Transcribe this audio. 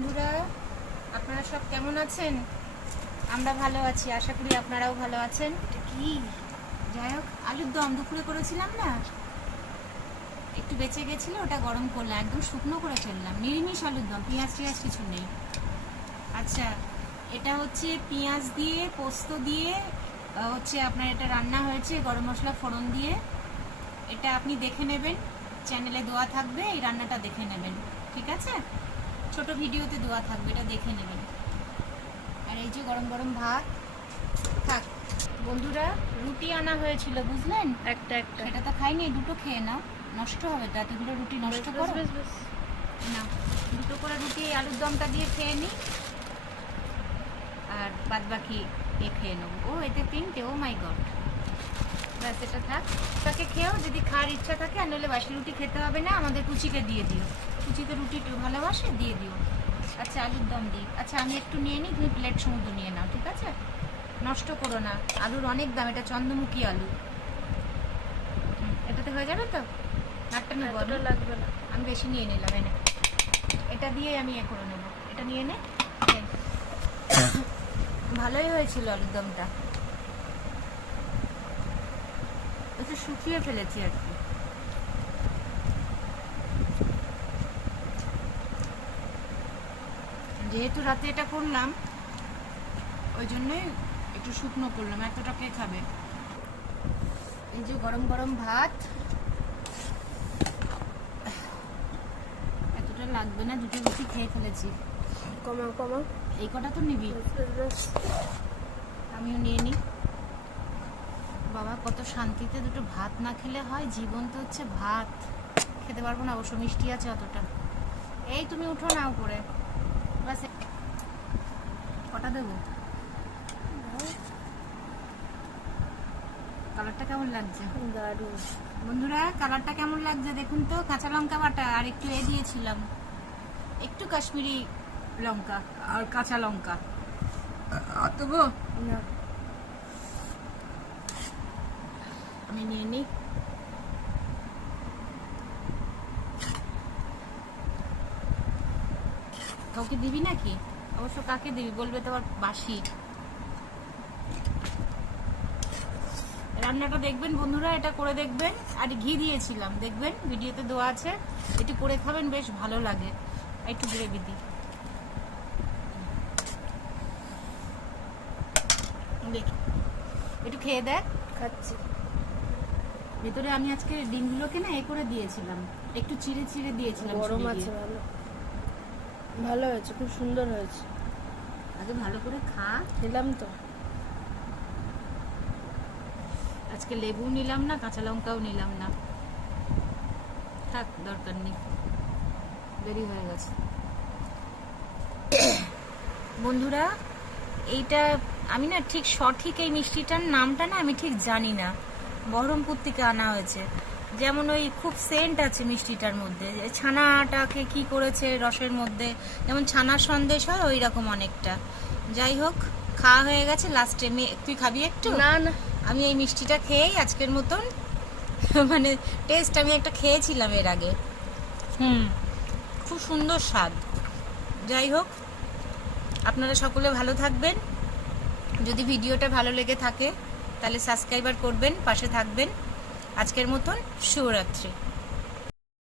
বন্ধুরা, আপনারা সব কেমন আছেন? আমরা ভালো আছি, আশা করি আপনারাও ভালো আছেন। এটা কি? যাই হোক, আলুর দম দুপুরে করেছিলাম না, একটু বেঁচে গেছিলো, ওটা গরম করলাম, একদম শুকনো করে ফেললাম। নিরামিষ আলুর দম, পেঁয়াজ টিয়াজ কিছু নেই। আচ্ছা, এটা হচ্ছে পেঁয়াজ দিয়ে পোস্ত দিয়ে হচ্ছে আপনার এটা রান্না হয়েছে গরম মশলা ফোড়ন দিয়ে। এটা আপনি দেখে নেবেন, চ্যানেলে দেওয়া থাকবে, এই রান্নাটা দেখে নেবেন, ঠিক আছে? ছোট ভিডিওতে দেওয়া থাকবে, এটা দেখে নেবেন। আর এই যে গরম গরম ভাত থাক। বন্ধুরা, রুটি আনা হয়েছিল, বুঝলেন? একটা এটা তো খাইনি, দুটো খেয়ে নাও, নষ্ট হবে তো, এতগুলো রুটি নষ্ট করো না। দুটো করে রুটি আলুর দমটা দিয়ে খেয়ে নিই, আর বাদ বাকি এ খেয়ে নেবো। ও এতে তিনটে, ও মাই গড। ব্যাস, এটা থাক, তাকে খেয়েও যদি খাওয়ার ইচ্ছা থাকে, আর নইলে বাসি রুটি খেতে হবে না, আমাদের কুচিকে দিয়ে দিও। কুচিতে রুটি একটু ভালোবাসে, দিয়ে দিও। আচ্ছা, আলুর দম দিই। আচ্ছা, আমি একটু নিয়ে নিই, তুমি প্লেট সমুদ্র নিয়ে নাও, ঠিক আছে? নষ্ট করো না, আলুর অনেক দাম, এটা চন্দ্রমুখী আলু। এটাতে হয়ে যাবে তো? একটা নেবো, লাগবে না। আমি বেশি নিয়ে নিলাম, এনে এটা দিয়ে আমি এ করে নেবো। এটা নিয়ে নে। ভালোই হয়েছিল আলুর দমটা, একটু শুকিয়ে ফেলেছি আর কি। যেহেতু রাতে এটা করলাম, ওই জন্যই একটু শুকনো করলাম। এতটা কে খাবে? এই যে গরম গরম ভাত, এতটা লাগবে না, দুটো রুটি খেয়ে ফেলেছি। কমাও এই কটা তো নিবি, আমিও নিয়ে নিই। বাবা, কত শান্তিতে দুটো ভাত না খেলে হয়? জীবন তো হচ্ছে ভাত। খেতে পারবো না, অবশ্য মিষ্টি আছে অতটা। এই তুমি উঠো না উপরে, বাস। কটা দেবো? কালারটা কেমন লাগছে? দারুণ। বন্ধুরা, কালারটা কেমন লাগছে দেখুন তো। কাঁচা লঙ্কা বাটা আর একটু এ দিয়েছিলাম, একটু কাশ্মীরি লঙ্কা আর কাঁচা লঙ্কা। দেবো না, আমি নিয়ে নিই। কাউকে দিবি নাকি? অবশ্য কাকে দিবি বলবে তো আবার বাসি। রান্নাটা দেখবেন বন্ধুরা, এটা করে দেখবেন। আর ঘি দিয়েছিলাম, দেখবেন ভিডিওতে দেওয়া আছে, একটু করে খাবেন, বেশ ভালো লাগে। একটু গ্রেভি দিই, দেখি একটু খেয়ে দেখ। খাচ্ছি। ভেতরে আমি আজকে ডিমগুলোকে না এ করে দিয়েছিলাম, একটু চিড়ে চিড়ে দিয়েছিলাম। গরম ছুরি আছে, দিয়ে। ভালো হয়েছে, খুব সুন্দর হয়েছে। আগে ভালো করে খা। খেলাম তো। আজকে লেবু নিলাম না, কাঁচা লঙ্কাও নিলাম না, থাক, দরকার নেই, দেরি হয়ে গেছে। বন্ধুরা, এইটা আমি না ঠিক সঠিক এই মিষ্টিটার নামটা না আমি ঠিক জানি না, বহরমপুর থেকে আনা হয়েছে। যেমন ওই খুব সেন্ট আছে মিষ্টিটার মধ্যে, ছানাটাকে কি করেছে রসের মধ্যে, যেমন ছানার সন্দেশ হয় ওই রকম অনেকটা। যাই হোক, খাওয়া হয়ে গেছে লাস্টে। তুই খাবি একটু? না না, আমি এই মিষ্টিটা খেয়েই আজকের মতন মানে টেস্ট, আমি একটা খেয়েছিলাম এর আগে, খুব সুন্দর স্বাদ। যাই হোক, আপনারা সকলে ভালো থাকবেন। যদি ভিডিওটা ভালো লেগে থাকে তাহলে সাবস্ক্রাইবার করবেন, পাশে থাকবেন। আজকের মতন শুভরাত্রি।